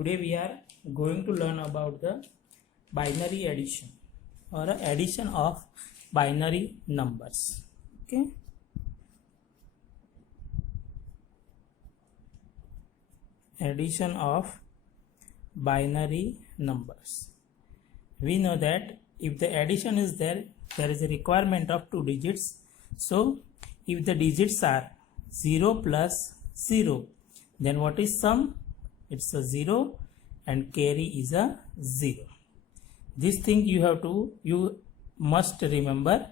Today we are going to learn about the binary addition or addition of binary numbers. Okay. Addition of binary numbers. We know that if the addition is there is a requirement of 2 digits. So if the digits are 0 plus 0, then what is sum? It's a 0 and carry is a 0. This thing you must remember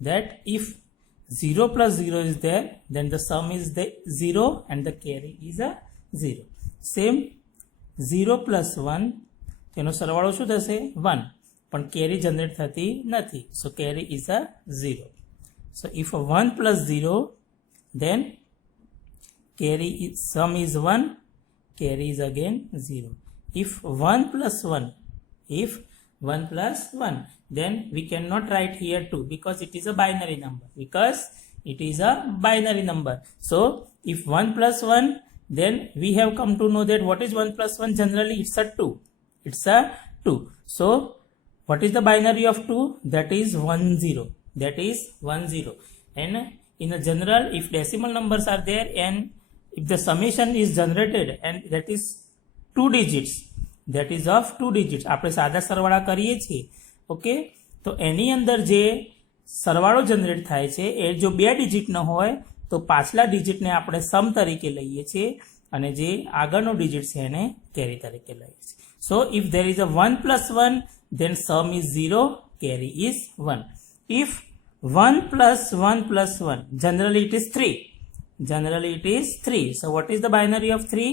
that if 0 plus 0 is there, then the sum is the 0 and the carry is a 0. Same 0 plus 1, તેનો સરવાળો શું થશે 1, પણ carry generate થતી નથી. So carry is a 0. So if 1 plus 0, then carry is, sum is 1, carry is again 0. If 1 plus 1, then we cannot write here 2 because it is a binary number. So if 1 plus 1, then we have come to know that what is 1 plus 1? Generally it's a 2. It's a 2. So what is the binary of 2? That is 1 0. And in a general, if decimal numbers are there and if the summation is generated and that is 2 digits, that is of 2 digits, આપણે સાદા સરવાળા કરીએ છીએ. Okay, તો એની અંદર જે સરવાળો generate થાય છે એ જો 2 ડિજિટ ન હોય તો પાછલા ડિજિટને આપણે સમ તરીકે લઈએ છીએ અને જે આગળનો ડિજિટ છે એને કેરી તરીકે લઈએ છીએ. So if there is a 1 plus 1, then sum is 0, carry is 1. If 1 plus 1 plus 1, generally it is 3. So what is the binary of 3?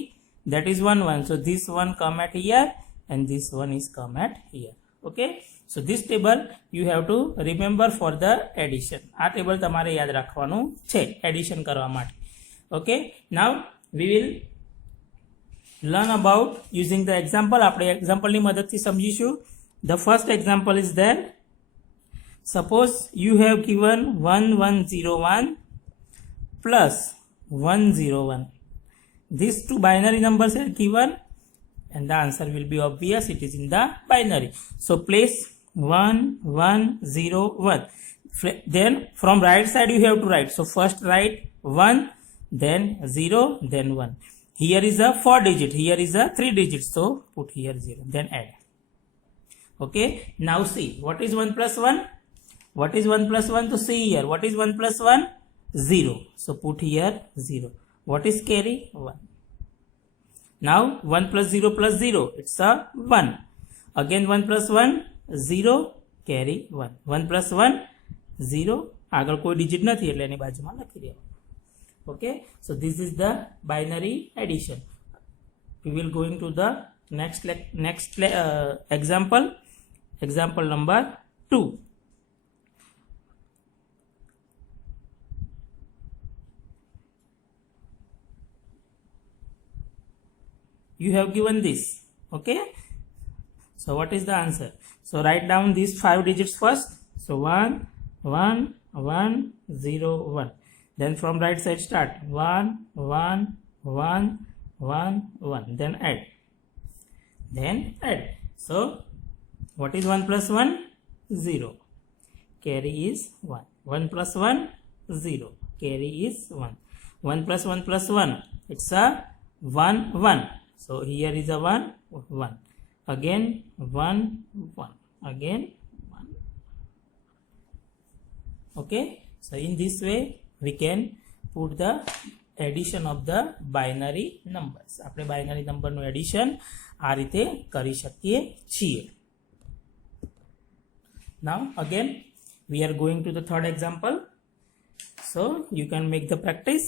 That is 1 1. So this one come at here and this one is come at here. Okay. So this table you have to remember for the addition. આ table તમારે યાદ રાખવાનું છે addition કરવા માટે. Okay. Now we will learn about using the example. આપણે example ની મદદથી સમજીશું. The first example is there. Suppose you have given 1101 plus 101. These two binary numbers are given and the answer will be obvious. It is in the binary. So place 1101. Then from right side you have to write. So first write 1, then 0, then 1. Here is a 4 digit, here is a 3 digit. So put here 0, then add. Okay. Now see, what is 1 plus 1? What is 1 plus 1? To see here. What is 1 plus 1? 0. So put here 0. What is carry? 1. Now 1 plus 0 plus 0. It's a 1. Again 1 plus 1, 0, carry 1. 1 plus 1, 0. આગળ કોઈ digit નથી એટલે એની બાજુમાં લખી દેવાનું. Okay. So this is the binary addition. We will go into the next example. Example number 2. You have given this. Okay. So what is the answer? So write down these 5 digits first. So 1 1 1 0 1. Then from right side start 1 1 1 1 1. Then add. So what is 1 plus 1? 0. Carry is 1. 1 plus 1, 0. Carry is 1. 1 plus 1 plus 1. It's a 1 1. So here is a 1 1. Again 1 1. Again 1. Okay. So in this way we can put the addition of the binary numbers. આપણે binary number નું addition આ રીતે કરી શકીએ છીએ. Now again we are going to the third example. So you can make the practice.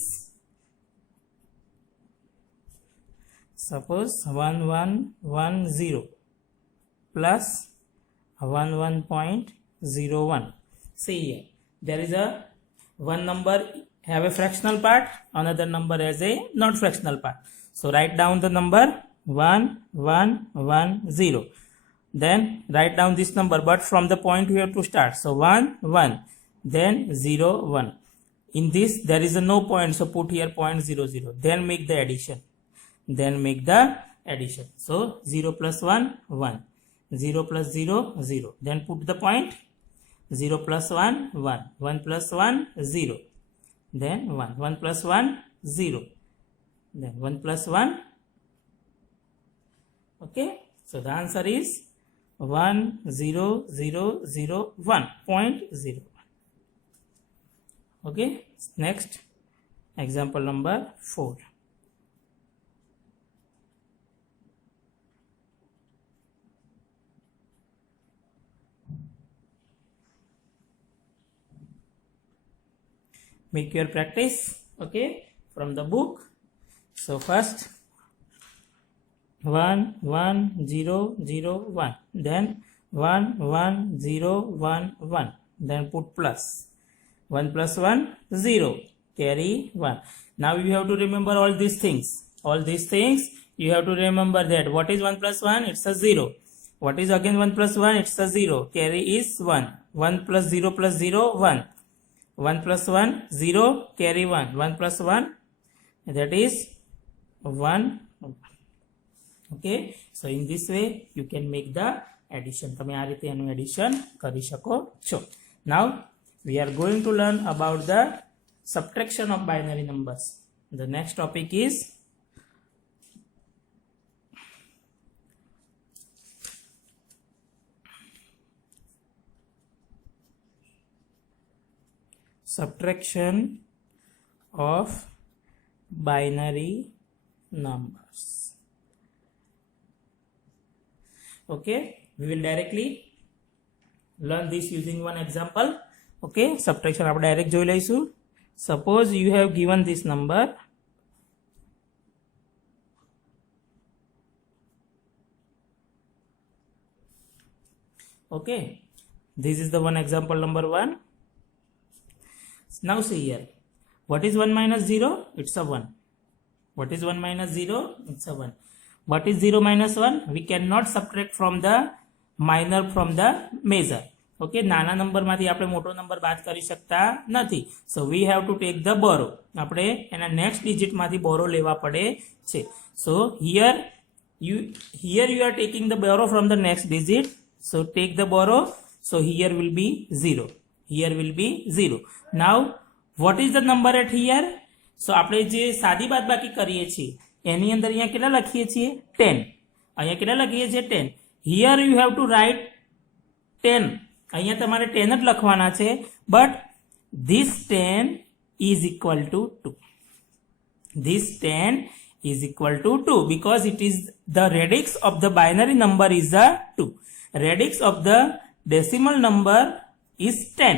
Suppose 1110 plus 11.01. See here, there is a one number have a fractional part, another number has a not fractional part. So write down the number 1110. Then write down this number, but from the point we have to start. So 1 1, then 0 1. In this there is a no point, so put here 0.00. Then make the addition. Then make the addition. So 0 plus 1, 1. 0 plus 0, 0. Then put the point. 0 plus 1, 1. 1 plus 1, 0. Then 1. 1 plus 1, 0. Then 1 plus 1. Okay. So the answer is 1, 0, 0, 0, 1. 0.01. Okay. Next. Example number 4. Make your practice, okay, from the book. So first 1, 1, 0, 0, 1. Then 1, 1, 0, 1, 1. Then put plus. 1 plus 1, 0. Carry 1. Now you have to remember all these things. All these things you have to remember that what is 1 plus 1? It's a 0. What is again 1 plus 1? It's a 0. Carry is 1. 1 plus 0 plus 0, 1. 1 plus 1, 0. Carry 1. 1 plus 1, that is 1. Okay. So in this way you can make the addition. તમે આ રીતે એનું addition કરી શકો છો. Now we are going to learn about the subtraction of binary numbers. The next topic is subtraction of binary numbers. Okay, we will directly learn this using one example. Okay, subtraction આપણે direct જોઈ લઈશું. Suppose you have given this number. Okay, this is the one example number 1. Now see here, what is 1 minus 0? It's a 1. What is 1 minus 0? It's a 1. What is 0 minus 1? We cannot subtract from the minor from the major. Okay, નાના નંબરમાંથી આપણે મોટો number બાદ કરી શકતા નથી. So we have to take the borrow. આપણે એના next digit માંથી borrow લેવા પડે છે. So here you are taking the borrow from the next digit. So take the borrow. So here will be 0. Here will be 0. Now what is the number at here? So આપણે જે સાદી બાદબાકી કરીએ છીએ એની અંદર અહીંયા કેટલા લખીએ છીએ 10. અહીંયા કેટલા લખીએ છીએ 10. Here you have to write 10. અહીંયા તમારે 10 જ લખવાના છે, but this 10 is equal to 2. This 10 is equal to 2 because it is the radix of the binary number is a 2. Radix of the decimal number is 10.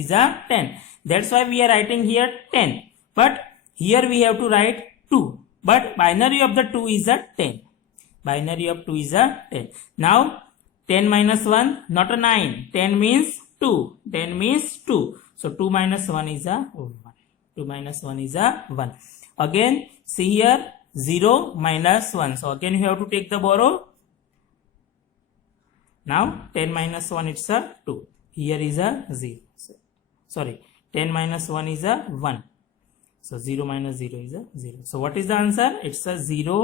Is a 10. That's why we are writing here 10. But here we have to write 2. But binary of the 2 is a 10. Binary of 2 is a 10. Now 10 minus 1, not a 9. 10 means 2. 10 means 2. So 2 minus 1 is a 1. 2 minus 1 is a 1. Again, see here 0 minus 1. So again you have to take the borrow. Now 10 minus 1 it's a 2. Here is a 0. Sorry, 10 minus 1 is a 1. So 0 minus 0 is a 0. So what is the answer? It's a 0,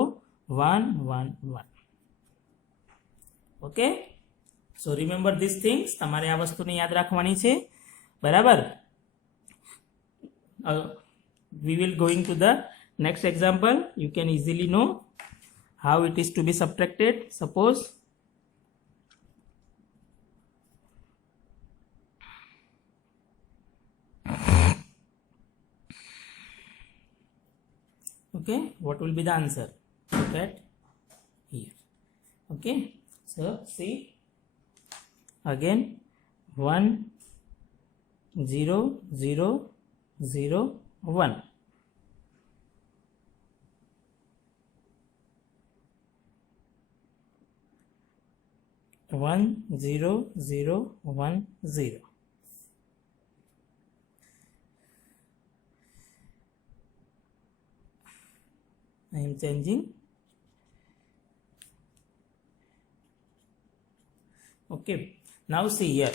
1, 1, 1. Okay. So remember these things. તમારે આ વસ્તુને યાદ રાખવાની છે. બરાબર? We will going to the next example. You can easily know how it is to be subtracted. Suppose okay, what will be the answer? Look at here. Okay, so see again 1, 0, 0, 0, 1. 1, 0, 0, 1, 0. I am changing. Okay, now see here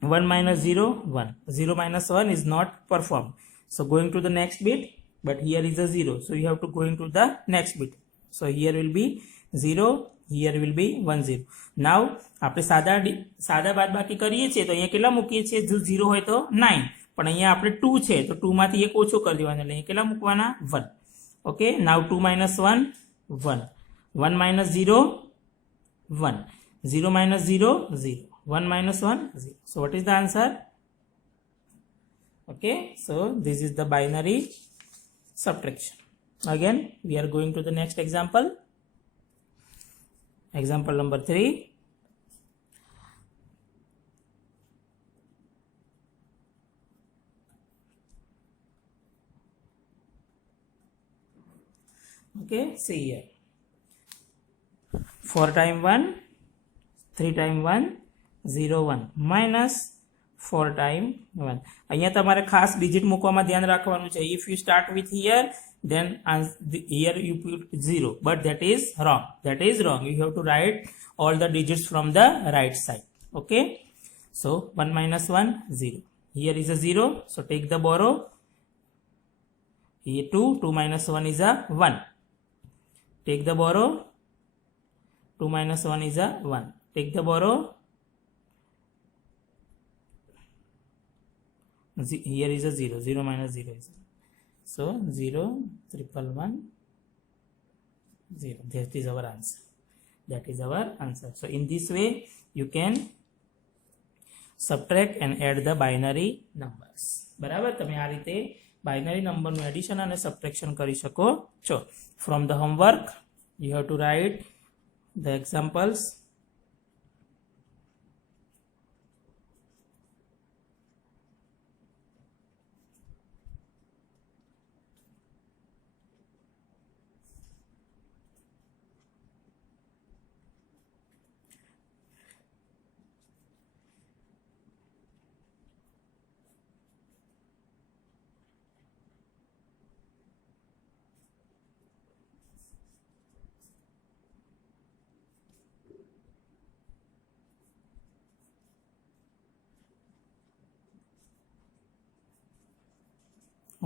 1 minus 0, 1. 0 minus 1 is not performed. So going to the next bit, but here is a 0. So you have to go into the next bit. So here will be 0, here will be 1 0. Now આપણે સાદા બાદબાકી કરીએ છીએ તો અહીંયા કેટલા મૂકીએ છીએ? જો 0 હોય તો 9, પણ અહીંયા આપણે 2 છે તો 2 માંથી 1 ઓછો કરી દેવાનો એટલે અહીંયા કેટલા મૂકવાના? 1. Okay, now 2 minus 1 1, 1 minus 0 1, 0 minus 0 0, 1 minus 1 0. So what is the answer? Okay, so this is the binary subtraction. Again we are going to the next example. Example number 3. Okay, see here, 4 times 1, 3 times 1, 0 1 minus 4 times 1. અહીંયા તમારે ખાસ digit મૂકવામાં ધ્યાન રાખવાનું છે. If you start with here, then here you put 0, but that is wrong. That is wrong. You have to write all the digits from the right side. Okay, so 1 minus 1 0. Here is a 0, so take the borrow. Here 2 minus 1 is a 1. Take the borrow. 2 minus 1 is a 1. Take the borrow. Here is a 0. 0 minus 0 is 0. So 0 1 1 0. That is our answer. That is our answer. So in this way you can subtract and add the binary numbers. બરાબર, તમે આ રીતે binary નંબરનું addition અને subtraction કરી શકો છો. From the homework you have to write the examples.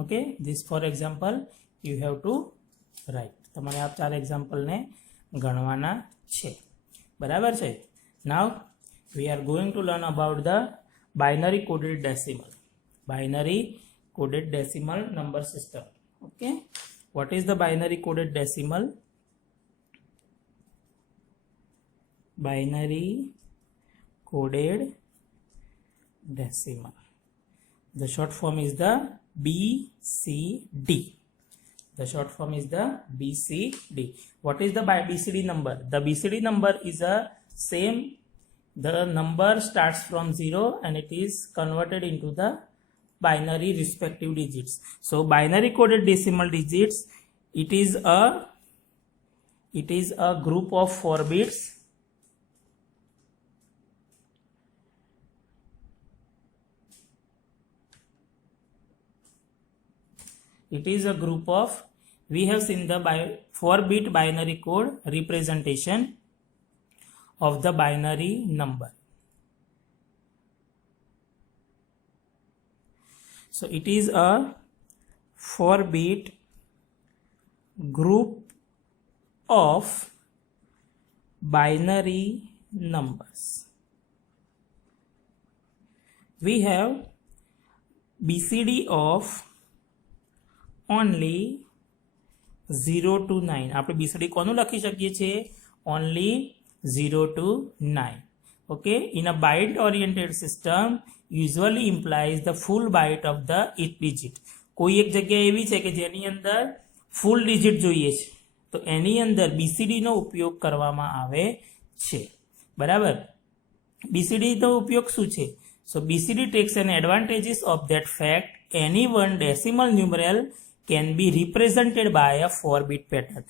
Okay, this for example you have to write. તમારે આ 4 એક્ઝામ્પલ ને ગણવાના છે. બરાબર છે. Now we are going to learn about the binary coded decimal. Binary coded decimal number system. Okay, what is the binary coded decimal? Binary coded decimal, the short form is the BCD. The short form is the BCD. What is the BCD number? The BCD number is a same, the number starts from 0 and it is converted into the binary respective digits. So binary coded decimal digits, it is a group of 4 bits. It is a group of, we have seen the 4-bit binary code representation of the binary number. So it is a 4-bit group of binary numbers. We have BCD of only 0 to 9. આપણે BCD કોનું લખી શકીએ છીએ? Only 0 to 9. Okay, in a byte oriented system usually implies the full byte of the each digit. કોઈ એક જગ્યા એવી છે કે જેની અંદર ફૂલ ડિજિટ જોઈએ છે તો એની અંદર BCD નો ઉપયોગ કરવામાં આવે છે. બરાબર, BCD નો ઉપયોગ શું છે? So BCD takes an advantages of that fact. Any one decimal numeral can be represented by a 4-bit pattern.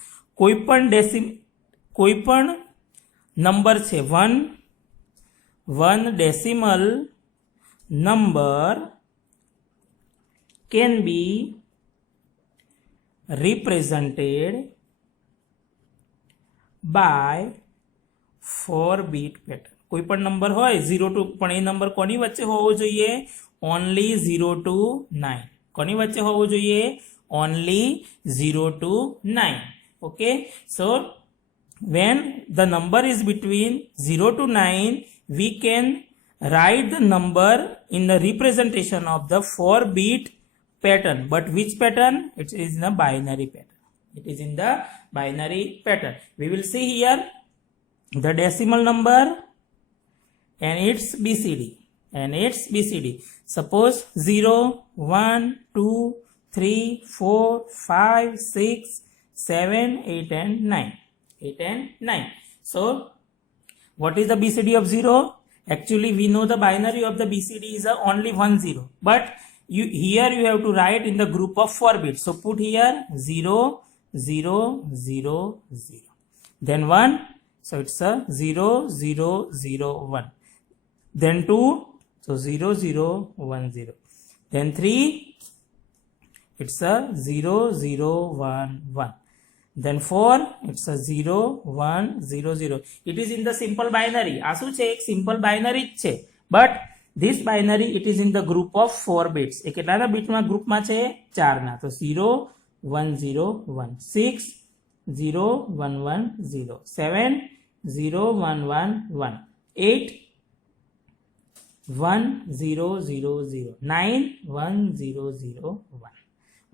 कोईपण नंबर છે 1 decimal number can be represented by 4-bit pattern. कोईपण नंबर होय 0 to, पण એ number कोनी वच्चे होवो जोईए? Only 0 to 9. कोनी वच्चे होवो जोईए? Only 0 to 9. Okay, so when the number is between 0 to 9, we can write the number in the representation of the 4-bit pattern. But which pattern? It is in the binary pattern. It is in the binary pattern. We will see here the decimal number and its BCD. Suppose 0, 1, 2, 3, 4, 5, 6, 7, 8 and 9. So what is the BCD of 0? Actually we know the binary of the BCD is only 1 0. But here you have to write in the group of 4 bits. So put here 0, 0, 0, 0. Then 1. So it's a 0, 0, 0, 1. Then 2. So 0, 0, 1, 0. Then 3. It's a 0, 0, 1, 1. Then 4. It's a 0, 1, 0, 0. It is in the simple binary. Asu છે એક simple binary છે. But this binary it is in the group of 4 bits. એ કેટલાના બીટમાં ગ્રુપમાં છે? 4 ના. તો 0, 1, 0, 1. 6, 0, 1, 1, 0. 7, 0, 1, 1, 1. 8, 1, 0, 0, 0. 9, 1, 0, 0, 1.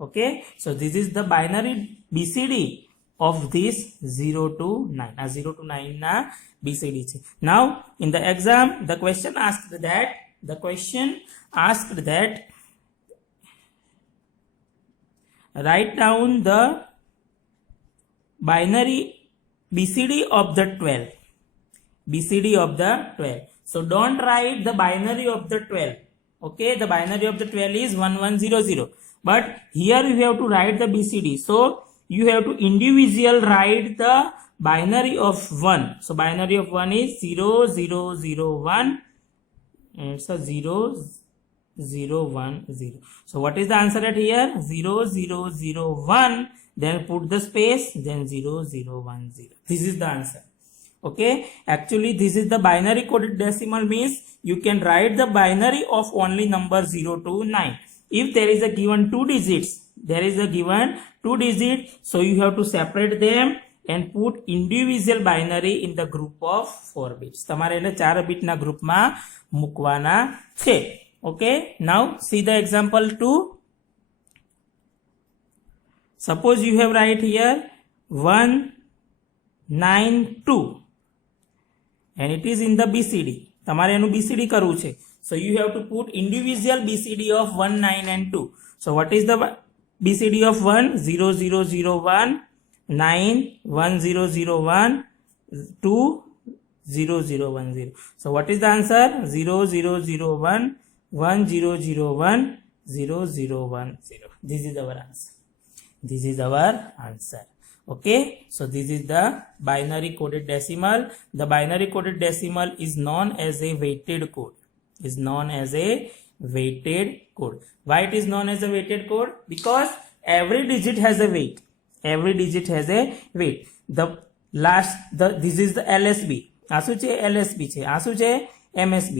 Okay, so this is the binary BCD of this 0 to 9. 0 to 9 na BCD છે. Now in the exam the question asked that write down the binary BCD of the 12. So don't write the binary of the 12. Okay, the binary of the 12 is 1100. But here you have to write the BCD. So you have to individual write the binary of 1. So binary of 1 is 0, 0, 0, 1. And it's a 0, 0, 1, 0. So what is the answer at here? 0, 0, 0, 1. Then put the space. Then 0, 0, 1, 0. This is the answer. Okay, actually this is the binary coded decimal, means you can write the binary of only number 0 to 9. If there is a given 2 digits, so you have to separate them and put individual binary in the group of 4 bits. તમારે એને 4 bit ના ગ્રુપમાં મૂકવાના છે. Okay, now see the example 2. Suppose you have write here 192 and it is in the BCD. તમારે એનું BCD કરવું છે. So you have to put individual BCD of 1, 9 and 2. So what is the BCD of 1? 0, 0, 0, 1, 9, 1, 0, 0, 1, 2, 0, 0, 1, 0. So what is the answer? 0, 0, 0, 1, 1, 0, 0, 1, 0, 0, 1, 0. This is our answer. Okay, so this is the binary coded decimal. The binary coded decimal is known as a weighted code. Why it is known as a weighted code? Because every digit has a weight. This is the LSB. આસુ છે LSB છે. આસુ છે MSB.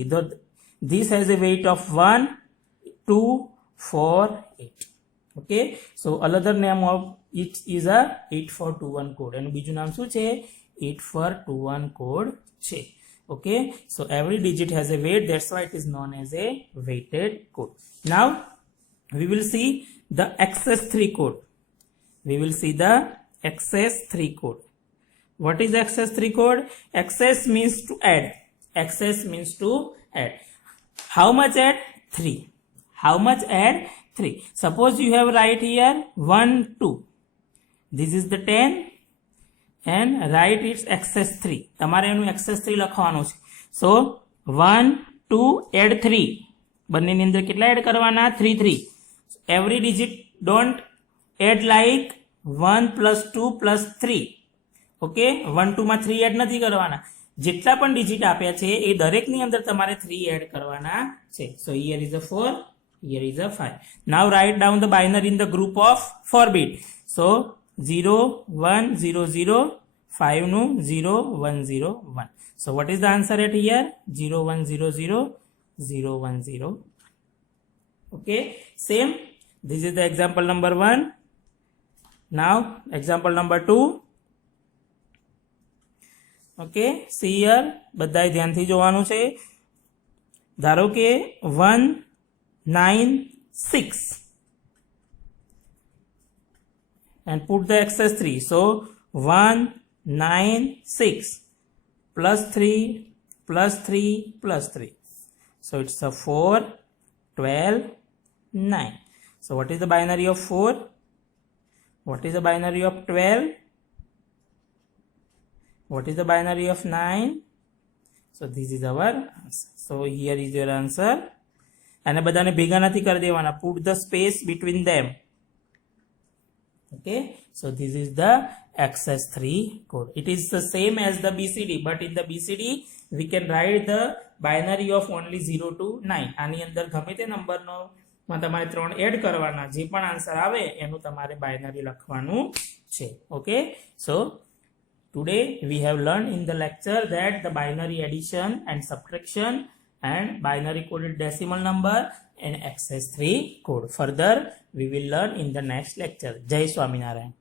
This has a weight of 1, 2, 4, 8. Okay, so another name of it is a 8421 code. And બીજું નામ શું છે? 8421 code છે. Okay, so every digit has a weight, that's why it is known as a weighted code. Now we will see the XS3 code. What is XS3 code? XS means to add. How much add? 3. Suppose you have write here 1, 2. This is the 10 and write its XS3. તમારે એનું XS3 લખવાનું છે. So 1, 2 add 3. બંનેની અંદર કેટલા add કરવાના? 3, 3. Every digit don't add like 1 plus 2 plus 3. Okay, 1, 2 માં 3 add નથી કરવાના. જેટલા પણ ડિજિટ આપ્યા છે એ દરેકની અંદર તમારે 3 એડ કરવાના છે. So here is a 4, here is a 5. Now write down the binary in the group of 4 bit. So 0, 1, 0, 0, 5 nu 0, 1, 0, 1. So what is the answer at here? 0, 1, 0, 0, 0, 1, 0. Okay, same. This is the example number 1. Now example number 2. Okay, see here, બધાએ ધ્યાનથી જોવાનું છે. ધારો કે 196 and put the excess 3. So 196 plus 3 plus 3 plus 3. So it's a 4, 12, 9. So what is the binary of 4? What is the binary of 12? What is the binary of 9? So this is our answer. So here is your answer. And બધાને ભેગા નથી કરી દેવાના. Put the space between them. Okay. So this is the XS3 code. It is the same as the BCD, but in the BCD we can write the binary of only 0 to 9. આની અંદર ગમે તે નંબરનો માં તમારે 3 add કરવાના, જે પણ આન્સર આવે એનું તમારે બાયનરી લખવાનું છે. Okay. So today we have learned in the lecture that the binary addition and subtraction and binary coded decimal number and XS3 code. Further we will learn in the next lecture. Jai Swaminarayan.